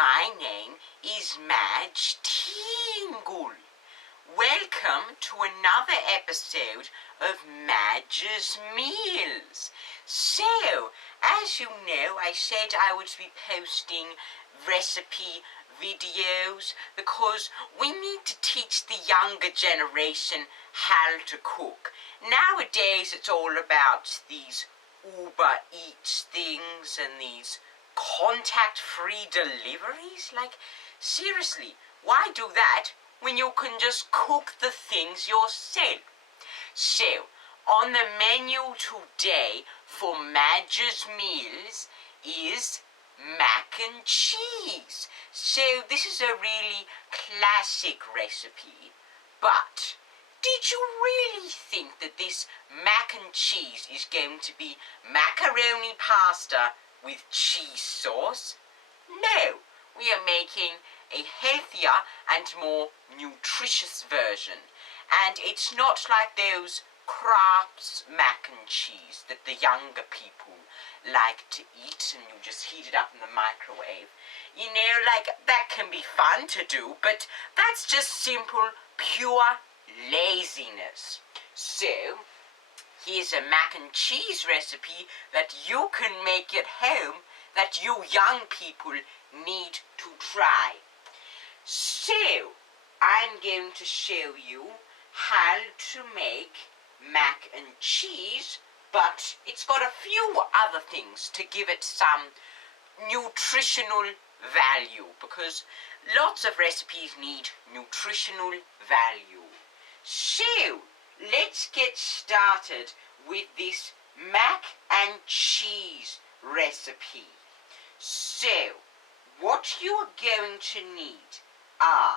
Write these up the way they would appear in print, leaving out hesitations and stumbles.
My name is Madge Tingle. Welcome to another episode of Madge's Meals. So, as you know, I said I would be posting recipe videos because we need to teach the younger generation how to cook. Nowadays it's all about these Uber Eats things and these contact-free deliveries. Like, seriously, why do that when you can just cook the things yourself? So, on the menu today for Madge's Meals is mac and cheese. So this is a really classic recipe, but did you really think that this mac and cheese is going to be macaroni pasta with cheese sauce? No, we are making a healthier and more nutritious version. And it's not like those Kraft's mac and cheese that the younger people like to eat and you just heat it up in the microwave. You know, like, that can be fun to do, but that's just simple, pure laziness. So, here's a mac and cheese recipe that you can make at home that you young people need to try. So, I'm going to show you how to make mac and cheese, but it's got a few other things to give it some nutritional value, because lots of recipes need nutritional value. So, let's get started with this mac and cheese recipe. So, what you are going to need are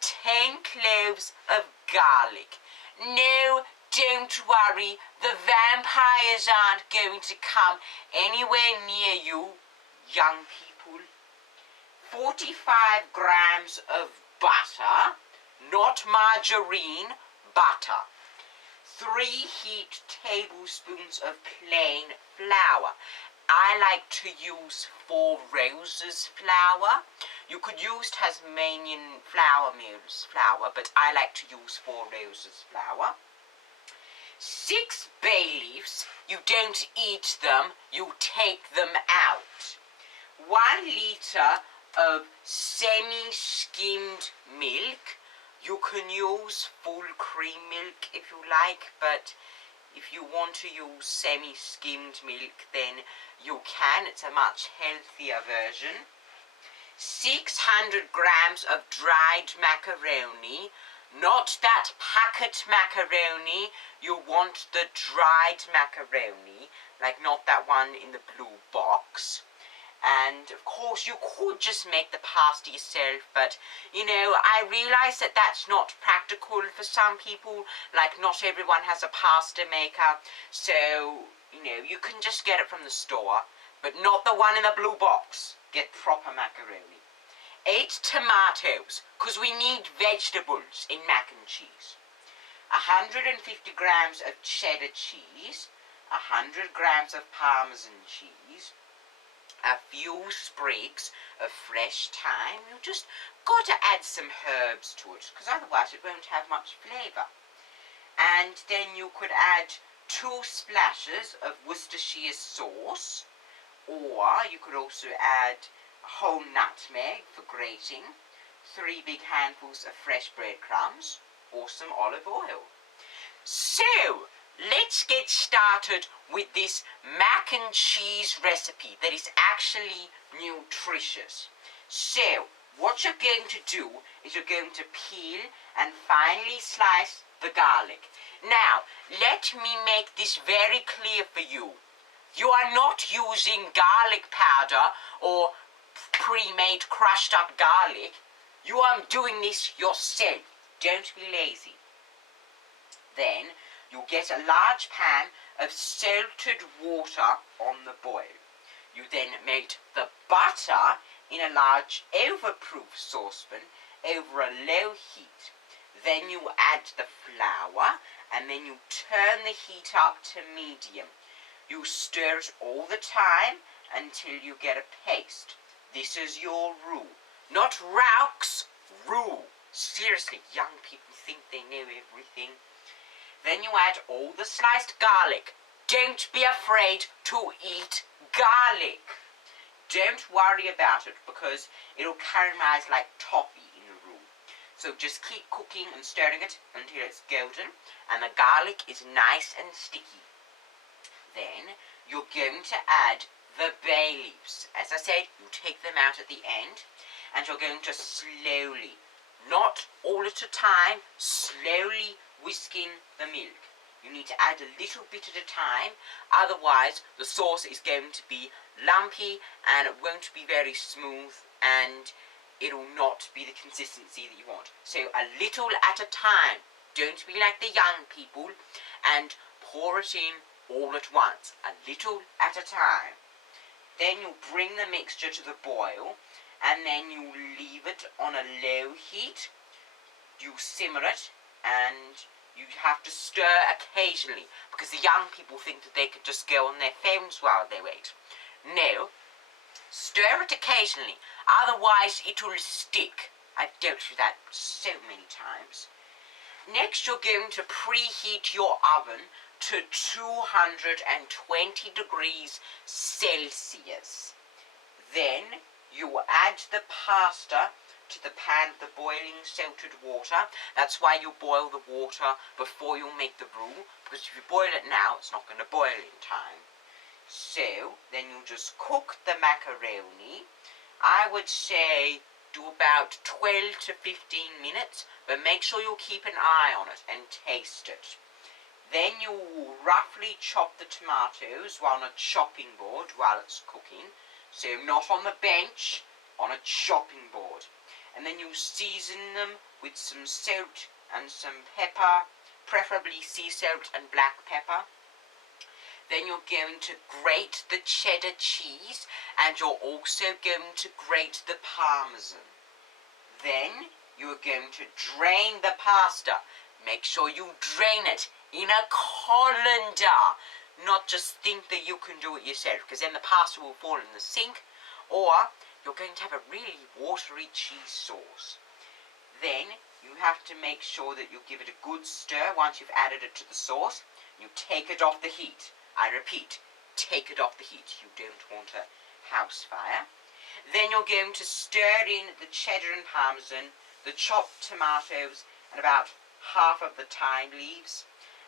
10 cloves of garlic. No, don't worry, the vampires aren't going to come anywhere near you, young people. 45 grams of butter, not margarine, butter. 3 heaped tablespoons of plain flour. I like to use 4 Roses flour. You could use Tasmanian flour mills flour, but I like to use 4 Roses flour. 6 bay leaves. You don't eat them, you take them out. 1 litre of semi-skimmed milk. You can use full cream milk if you like, but if you want to use semi-skimmed milk, then you can. It's a much healthier version. 600 grams of dried macaroni. Not that packet macaroni. You want the dried macaroni, like not that one in the blue box. And of course you could just make the pasta yourself, but you know, I realise that that's not practical for some people. Like, not everyone has a pasta maker, so you know, you can just get it from the store, but not the one in the blue box. Get proper macaroni. 8 tomatoes, because we need vegetables in mac and cheese. 150 grams of cheddar cheese. 100 grams of Parmesan cheese. A few sprigs of fresh thyme. You just got to add some herbs to it, because otherwise it won't have much flavour. And then you could add 2 splashes of Worcestershire sauce, or you could also add a whole nutmeg for grating, 3 big handfuls of fresh breadcrumbs, or some olive oil. So, let's get started with this mac and cheese recipe that is actually nutritious. So, what you're going to do is you're going to peel and finely slice the garlic. Now, let me make this very clear for you. You are not using garlic powder or pre-made crushed up garlic. You are doing this yourself. Don't be lazy. Then, you get a large pan of salted water on the boil. You then melt the butter in a large overproof saucepan over a low heat. Then you add the flour and then you turn the heat up to medium. You stir it all the time until you get a paste. This is your rule. Not Rauch's rule. Seriously, young people think they know everything. Then you add all the sliced garlic. Don't be afraid to eat garlic. Don't worry about it because it'll caramelize like toffee in the roux. So just keep cooking and stirring it until it's golden and the garlic is nice and sticky. Then you're going to add the bay leaves. As I said, you take them out at the end and you're going to slowly, not all at a time, slowly whisk in the milk. You need to add a little bit at a time, otherwise the sauce is going to be lumpy and it won't be very smooth and it'll not be the consistency that you want. So a little at a time. Don't be like the young people and pour it in all at once. A little at a time. Then you bring the mixture to the boil and then you leave it on a low heat. You simmer it and you have to stir occasionally because the young people think that they could just go on their phones while they wait. No, stir it occasionally, otherwise it will stick. I've dealt with that so many times. Next you're going to preheat your oven to 220 degrees Celsius. Then you will add the pasta to the pan of the boiling salted water. That's why you boil the water before you make the roux, because if you boil it now, it's not going to boil in time. So, then you just cook the macaroni. I would say do about 12 to 15 minutes, but make sure you keep an eye on it and taste it. Then you roughly chop the tomatoes on a chopping board while it's cooking. So not on the bench, on a chopping board. And then you season them with some salt and some pepper, preferably sea salt and black pepper. Then you're going to grate the cheddar cheese and you're also going to grate the parmesan. Then you're going to drain the pasta. Make sure you drain it in a colander. Not just think that you can do it yourself, because then the pasta will fall in the sink, or you're going to have a really watery cheese sauce. Then you have to make sure that you give it a good stir once you've added it to the sauce. You take it off the heat. I repeat, take it off the heat. You don't want a house fire. Then you're going to stir in the cheddar and parmesan, the chopped tomatoes, and about half of the thyme leaves.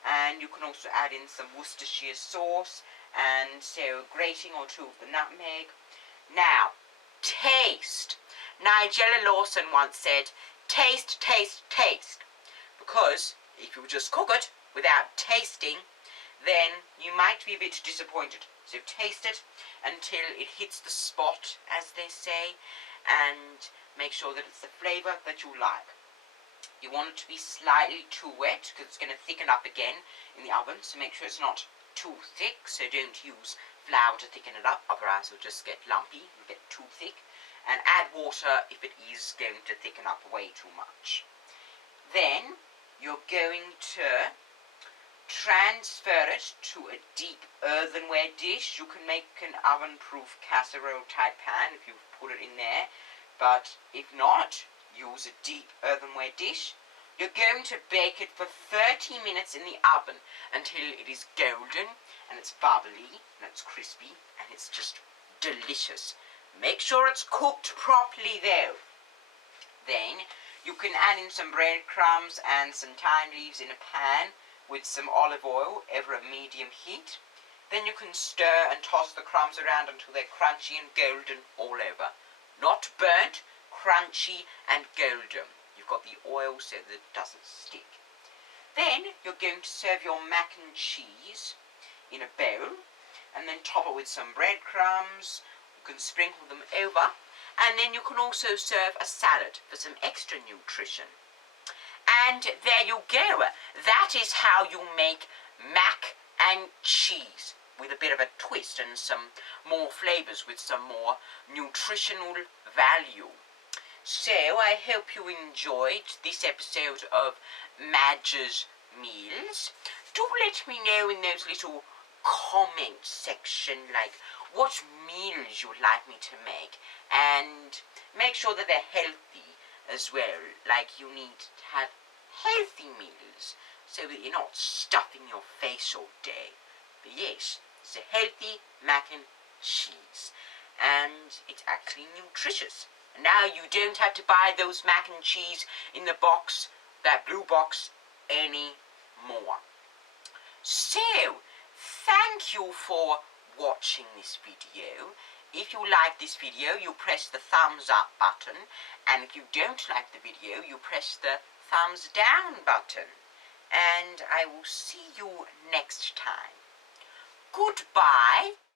And you can also add in some Worcestershire sauce and so grating or two of the nutmeg. Now, taste. Nigella Lawson once said, taste, taste, taste. Because if you just cook it without tasting, then you might be a bit disappointed. So taste it until it hits the spot, as they say, and make sure that it's the flavour that you like. You want it to be slightly too wet because it's going to thicken up again in the oven, so make sure it's not too thick, so don't use flour to thicken it up, otherwise it'll just get lumpy and get too thick. And add water if it is going to thicken up way too much. Then you're going to transfer it to a deep earthenware dish. You can make an oven-proof casserole type pan if you put it in there, but if not, use a deep earthenware dish. You're going to bake it for 30 minutes in the oven until it is golden and it's bubbly and it's crispy and it's just delicious. Make sure it's cooked properly though. Then you can add in some breadcrumbs and some thyme leaves in a pan with some olive oil over a medium heat. Then you can stir and toss the crumbs around until they're crunchy and golden all over. Not burnt, crunchy and golden. You've got the oil so that it doesn't stick. Then you're going to serve your mac and cheese in a bowl and then top it with some breadcrumbs. You can sprinkle them over, and then you can also serve a salad for some extra nutrition. And there you go. That is how you make mac and cheese with a bit of a twist and some more flavours with some more nutritional value. So I hope you enjoyed this episode of Madge's Meals. Do let me know in those little comment section, like, what meals you'd like me to make, and make sure that they're healthy as well. Like, you need to have healthy meals so that you're not stuffing your face all day. But yes, it's a healthy mac and cheese, and it's actually nutritious. And now you don't have to buy those mac and cheese in the box, that blue box, anymore. So, thank you for watching this video. If you like this video, you press the thumbs up button, and if you don't like the video, you press the thumbs down button. And I will see you next time. Goodbye.